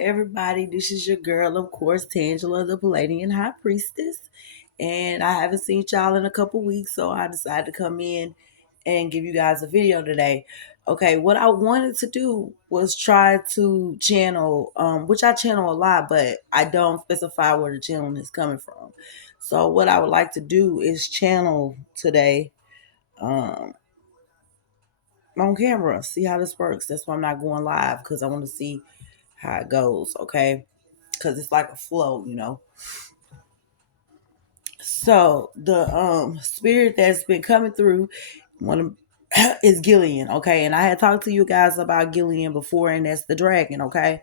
everybody. This is your girl, of course, Tangela, the Palladian High Priestess. And I haven't seen y'all in a couple weeks, so I decided to come in and give you guys a video today. Okay, what I wanted to do was try to channel, which I channel a lot, but I don't specify where the channel is coming from. So what I would like to do is channel today um, on camera, see how this works. That's why I'm not going live, because I want to see how it goes, okay? Because it's like a flow. So the spirit that's been coming through one of is Gillian, okay? And I had talked to you guys about Gillian before, and that's the dragon, okay?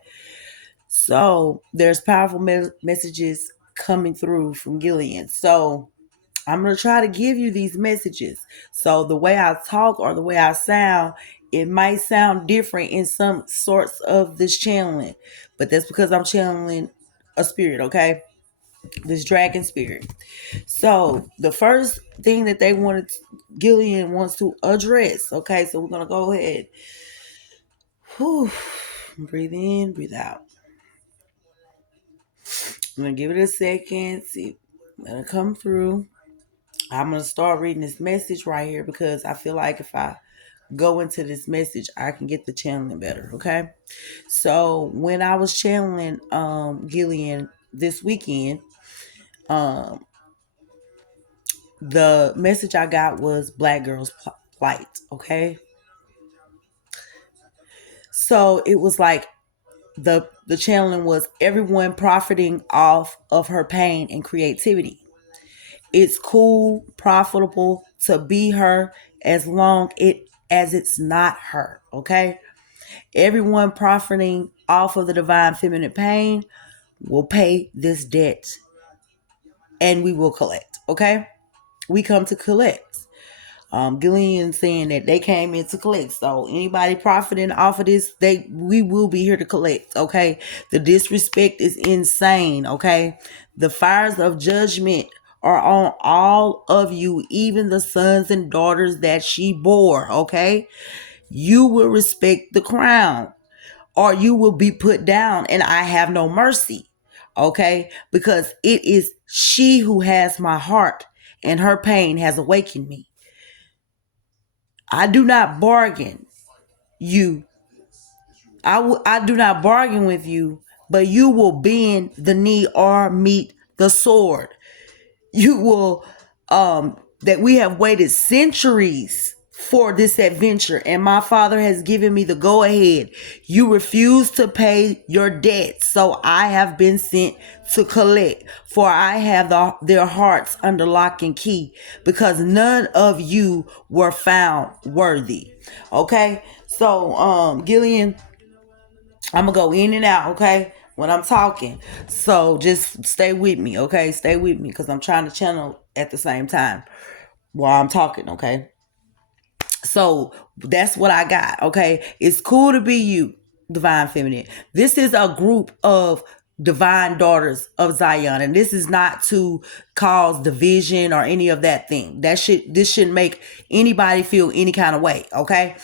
So there's powerful messages coming through from Gillian. So I'm going to try to give you these messages. So the way I talk or the way I sound, it might sound different in some sorts of this channeling, but that's because I'm channeling a spirit, okay? This dragon spirit. So the first thing that Gillian wants to address, okay? So we're going to go ahead. Whew. Breathe in, breathe out. I'm going to give it a second, see, let it come through. I'm going to start reading this message right here because I feel like if I go into this message, I can get the channeling better, okay? So when I was channeling Gillian this weekend, the message I got was Black Girls Plight, okay? So it was like the channeling was everyone profiting off of her pain and creativity. It's cool, profitable to be her as long as it's not her, okay? Everyone profiting off of the divine feminine pain will pay this debt and we will collect, okay? We come to collect. Gillian saying that they came in to collect. So anybody profiting off of this, we will be here to collect, okay? The disrespect is insane, okay? The fires of judgment are on all of you, even the sons and daughters that she bore, okay? You will respect the crown or you will be put down, and I have no mercy, okay? Because it is she who has my heart, and her pain has awakened me. I do not bargain you. I do not bargain with you, but you will bend the knee or meet the sword. You will that we have waited centuries for this adventure, and my father has given me the go ahead. You refuse to pay your debt, so I have been sent to collect, for I have their hearts under lock and key, because none of you were found worthy. Okay, so Gillian, I'm gonna go in and out, okay, when I'm talking. So just stay with me, okay? Stay with me because I'm trying to channel at the same time while I'm talking, okay? So that's what I got, okay? It's cool to be you, divine feminine. This is a group of divine daughters of Zion, and this is not to cause division or any of that thing. This shouldn't make anybody feel any kind of way, okay?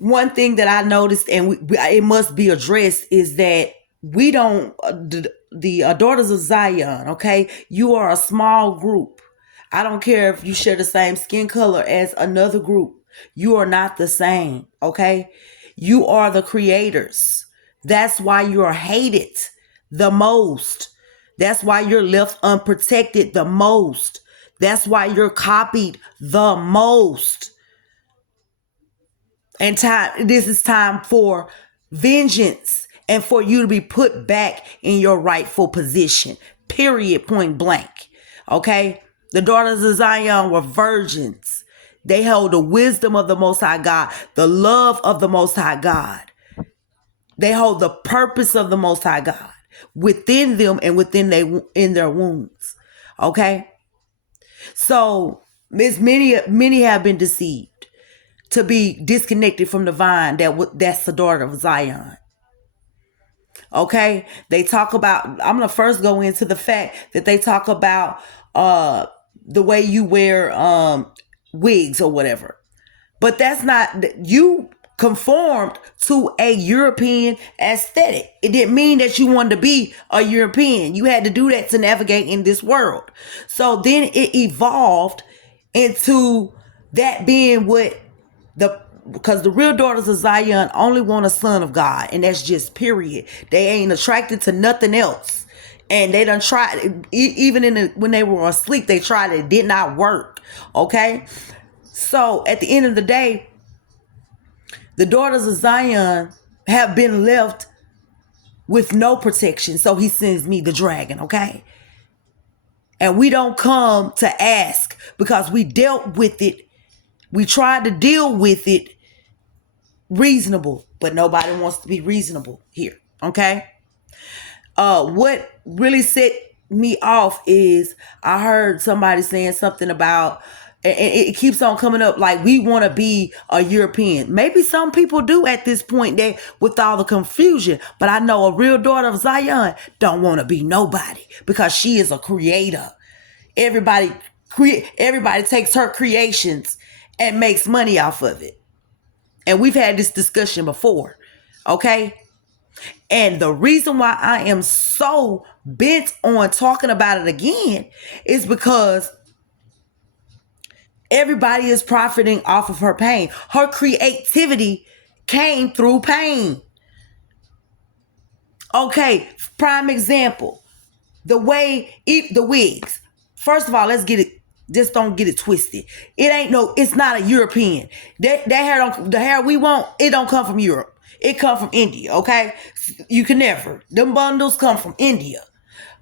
One thing that I noticed, and it must be addressed, is that we don't, the daughters of Zion, okay? You are a small group. I don't care if you share the same skin color as another group. You are not the same, okay? You are the creators. That's why you're hated the most. That's why you're left unprotected the most. That's why you're copied the most. And this is time for vengeance and for you to be put back in your rightful position. Period. Point blank. Okay? The daughters of Zion were virgins. They held the wisdom of the Most High God, the love of the Most High God. They hold the purpose of the Most High God within them and in their wombs. Okay? So, many have been deceived to be disconnected from the vine that's the daughter of Zion. Okay? They talk about, I'm going to first go into the fact that they talk about the way you wear wigs or whatever. But that's not, you conformed to a European aesthetic. It didn't mean that you wanted to be a European. You had to do that to navigate in this world. So then it evolved into that being because the real daughters of Zion only want a son of God, and that's just period. They ain't attracted to nothing else. And they done tried, even when they were asleep, they tried it. It did not work. Okay? So at the end of the day, the daughters of Zion have been left with no protection. So he sends me the dragon, okay? And we don't come to ask because we dealt with it. We tried to deal with it reasonable, but nobody wants to be reasonable here, okay? What really set me off is I heard somebody saying something about, and it keeps on coming up, like we want to be a European. Maybe some people do at this point that with all the confusion, but I know a real daughter of Zion don't want to be nobody because she is a creator. Everybody takes her creations and makes money off of it. And we've had this discussion before, okay? And the reason why I am so bent on talking about it again is because everybody is profiting off of her pain. Her creativity came through pain. Okay, prime example. The wigs. First of all, let's get it. Just don't get it twisted. It's not a European. The hair we want, it don't come from Europe. It come from India, okay? You can never. Them bundles come from India.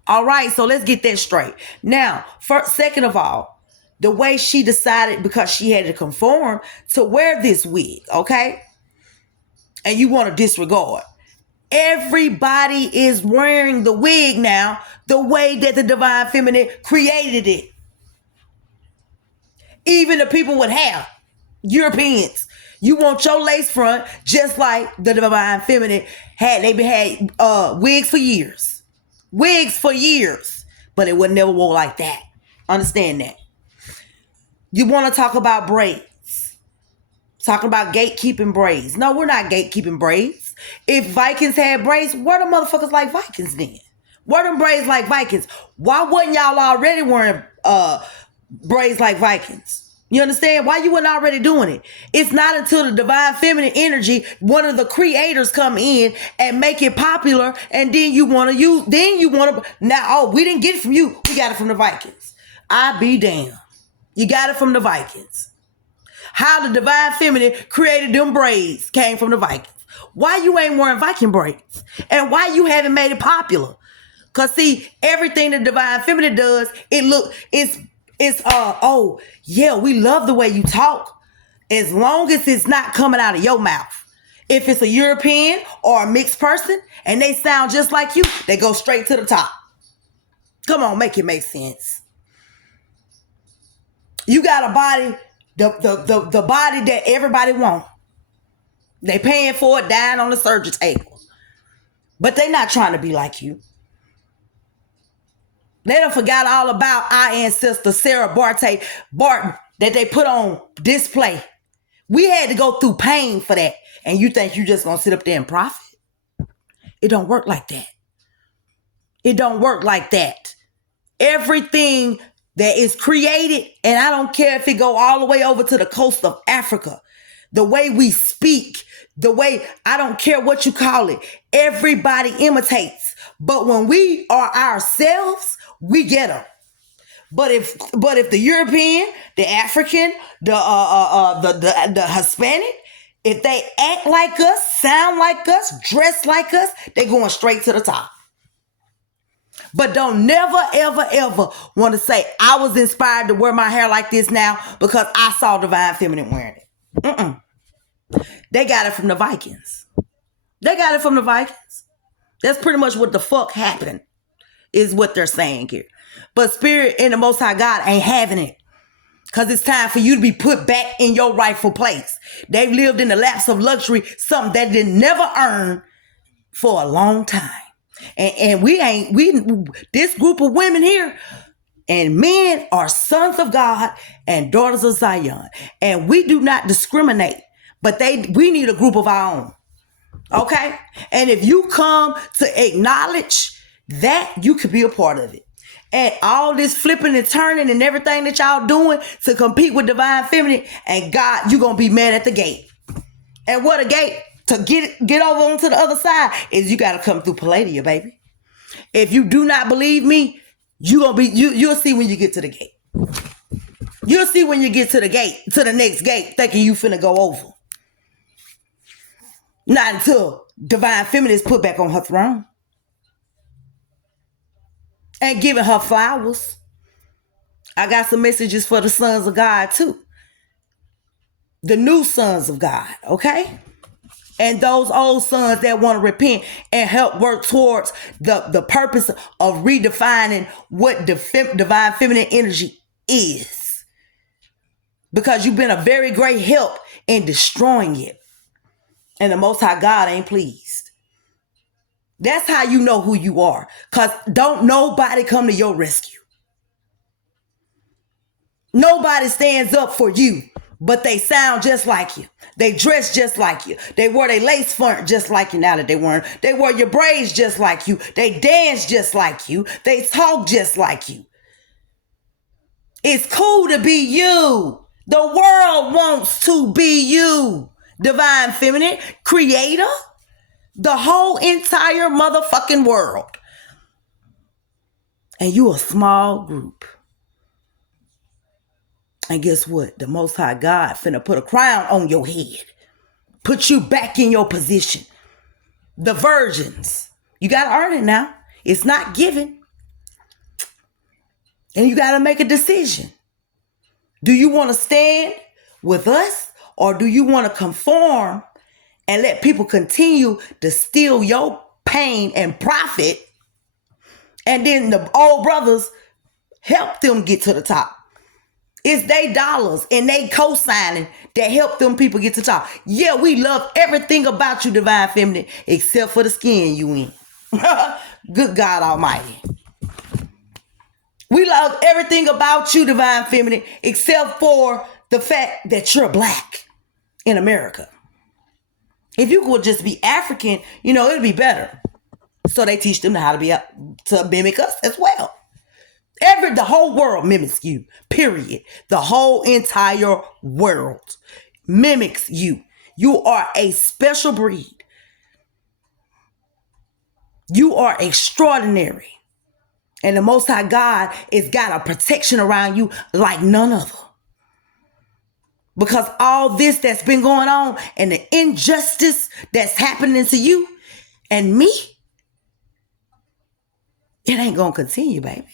All right, so let's get that straight. Now, second of all, the way she decided, because she had to conform to wear this wig, okay? And you want to disregard. Everybody is wearing the wig now the way that the divine feminine created it. Even the people with hair, Europeans. You want your lace front just like the divine feminine had. They had wigs for years. Wigs for years. But it would never work like that. Understand that. You want to talk about braids. Talking about gatekeeping braids. No, we're not gatekeeping braids. If Vikings had braids, where the motherfuckers like Vikings then? Where them braids like Vikings? Why wasn't y'all already wearing braids like Vikings? You understand? Why you weren't already doing it? It's not until the divine feminine energy, one of the creators come in and make it popular, and then you want to now, we didn't get it from you. We got it from the Vikings. I be damned. You got it from the Vikings. How the divine feminine created them braids came from the Vikings. Why you ain't wearing Viking braids? And why you haven't made it popular? Because see, everything the divine feminine does, oh, yeah, we love the way you talk as long as it's not coming out of your mouth. If it's a European or a mixed person and they sound just like you, they go straight to the top. Come on, make it make sense. You got a body, the body that everybody wants. They paying for it, dying on the surgery table. But they not trying to be like you. They done forgot all about our ancestor, Sarah Barton, that they put on display. We had to go through pain for that. And you think you just going to sit up there and profit? It don't work like that. It don't work like that. Everything that is created, and I don't care if it go all the way over to the coast of Africa, the way we speak, the way, I don't care what you call it, everybody imitates. But when we are ourselves, we get them. But if the European, the African, the Hispanic, if they act like us, sound like us, dress like us, they going straight to the top. But don't never, ever, ever want to say, I was inspired to wear my hair like this now because I saw divine feminine wearing it. They got it from the Vikings. They got it from the Vikings. That's pretty much what the fuck happened, is what they're saying here. But Spirit and the Most High God ain't having it. Because it's time for you to be put back in your rightful place. They've lived in the laps of luxury, something that they never earned for a long time. And this group of women here and men are sons of God and daughters of Zion. And we do not discriminate But we need a group of our own. Okay? And if you come to acknowledge that, you could be a part of it. And all this flipping and turning and everything that y'all doing to compete with divine feminine, and God, you gonna be mad at the gate. And what a gate to get over onto the other side is you gotta come through Palladia, baby. If you do not believe me, you'll see when you get to the gate. You'll see when you get to the gate, to the next gate, thinking you finna go over. Not until divine feminine is put back on her throne. And giving her flowers. I got some messages for the sons of God too. The new sons of God, okay? And those old sons that want to repent and help work towards the purpose of redefining what divine feminine energy is. Because you've been a very great help in destroying it. And the Most High God ain't pleased. That's how you know who you are. Because don't nobody come to your rescue. Nobody stands up for you, but they sound just like you. They dress just like you. They wear their lace front just like you. Now that they weren't. They wear your braids just like you. They dance just like you. They talk just like you. It's cool to be you. The world wants to be you. Divine feminine, creator, the whole entire motherfucking world. And you a small group. And guess what? The Most High God finna put a crown on your head. Put you back in your position. The virgins. You gotta earn it now. It's not given. And you gotta make a decision. Do you want to stand with us? Or do you want to conform and let people continue to steal your pain and profit? And then the old brothers help them get to the top. It's they dollars and they co-signing that help them people get to the top. Yeah, we love everything about you, divine feminine, except for the skin you in. Good God Almighty. We love everything about you, divine feminine, except for the fact that you're black in America. If you could just be African, it'd be better. So they teach them how to mimic us as well. The whole world mimics you, period. The whole entire world mimics you. You are a special breed. You are extraordinary. And the Most High God has got a protection around you like none other. Because all this that's been going on and the injustice that's happening to you and me, it ain't going to continue, baby.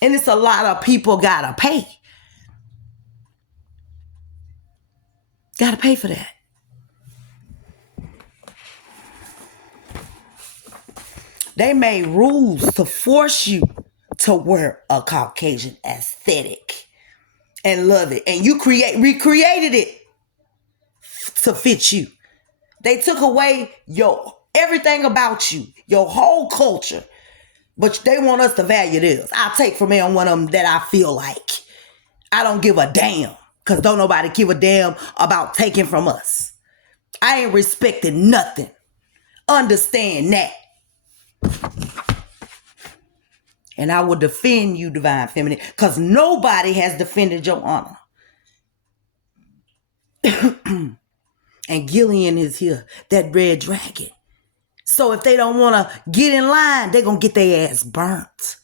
And it's a lot of people got to pay. Got to pay for that. They made rules to force you to wear a Caucasian aesthetic and love it. And you recreated it to fit you. They took away everything about you, your whole culture. But they want us to value this. I'll take from them one of them that I feel like. I don't give a damn. Because don't nobody give a damn about taking from us. I ain't respecting nothing. Understand that. And I will defend you, divine feminine, because nobody has defended your honor. And Gillian is here, that red dragon. So if they don't want to get in line, they're going to get their ass burnt.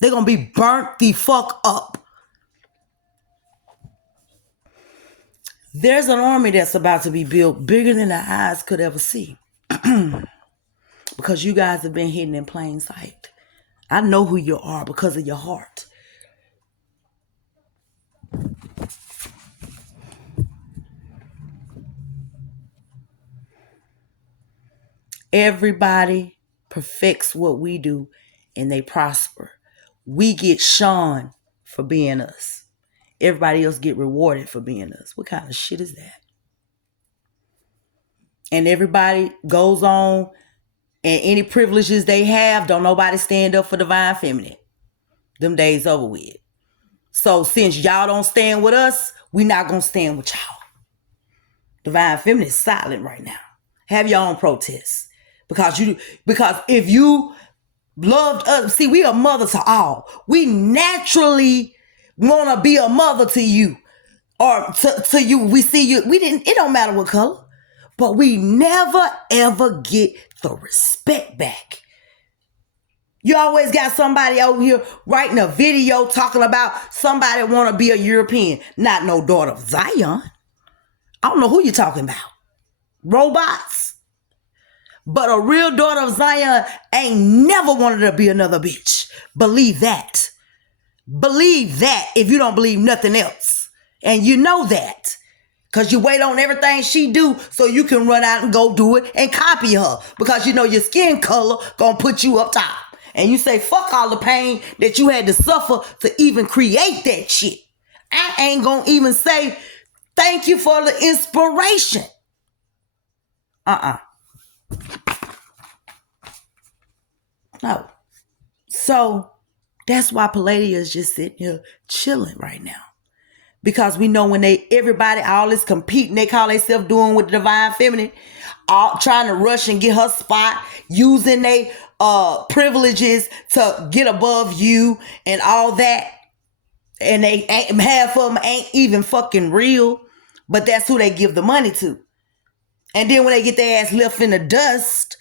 They're going to be burnt the fuck up. There's an army that's about to be built bigger than the eyes could ever see. Because you guys have been hidden in plain sight. I know who you are because of your heart. Everybody perfects what we do and they prosper. We get shone for being us. Everybody else get rewarded for being us. What kind of shit is that? And everybody goes on, and any privileges they have, don't nobody stand up for divine feminine. Them days over with. So since y'all don't stand with us, we not going to stand with y'all. Divine Feminine is silent right now. Have your own protests. Because if you loved us, see, we are mother to all. We naturally want to be a mother to you. Or to you. We see you. It don't matter what color. But we never ever get the respect back. You always got somebody over here writing a video talking about somebody want to be a European. Not no daughter of Zion. I don't know who you're talking about. Robots. But a real daughter of Zion ain't never wanted to be another bitch. Believe that. Believe that if you don't believe nothing else. And you know that. Because you wait on everything she do so you can run out and go do it and copy her. Because you know your skin color gonna put you up top. And you say, fuck all the pain that you had to suffer to even create that shit. I ain't gonna even say thank you for the inspiration. No. So that's why Palladia is just sitting here chilling right now. Because we know when everybody, all this competing, they call themselves doing with the Divine Feminine, all trying to rush and get her spot, using their privileges to get above you and all that. And half of them ain't even fucking real, but that's who they give the money to. And then when they get their ass left in the dust,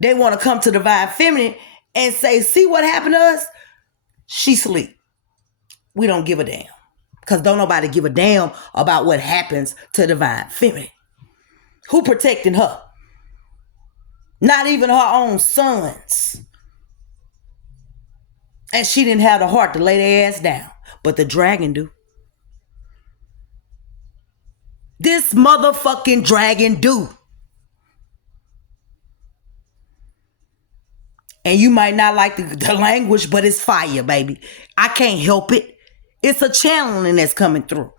they want to come to Divine Feminine and say, see what happened to us? She sleep. We don't give a damn. Because don't nobody give a damn about what happens to Divine Feminine. Who protecting her? Not even her own sons. And she didn't have the heart to lay their ass down. But the dragon do. This motherfucking dragon do. And you might not like the language, but it's fire, baby. I can't help it. It's a channeling that's coming through.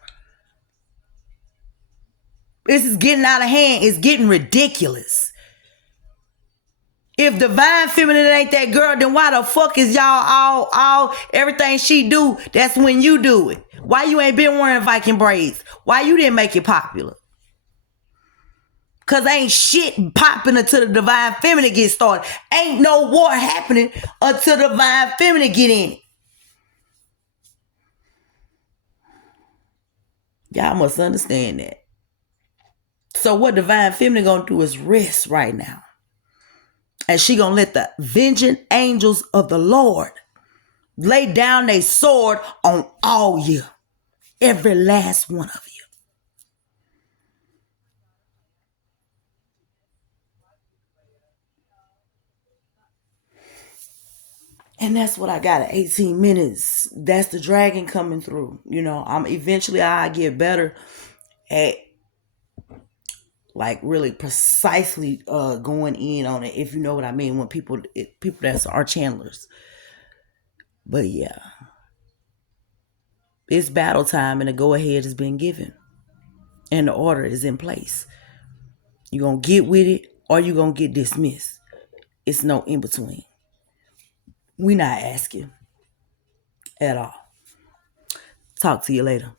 This is getting out of hand. It's getting ridiculous. If Divine Feminine ain't that girl, then why the fuck is y'all all everything she do, that's when you do it? Why you ain't been wearing Viking braids? Why you didn't make it popular? Because ain't shit popping until the Divine Feminine get started. Ain't no war happening until the Divine Feminine get in it. Y'all must understand that. So what Divine Feminine gonna do is rest right now. And she gonna let the vengeance angels of the Lord lay down their sword on all you. Every last one of you. And that's what I got at 18 minutes. That's the dragon coming through. You know, I get better at like really precisely going in on it, if you know what I mean, when people that's our channelers. But yeah. It's battle time and the go ahead has been given. And the order is in place. You're going to get with it or you're going to get dismissed. It's no in between. We not asking at all. Talk to you later.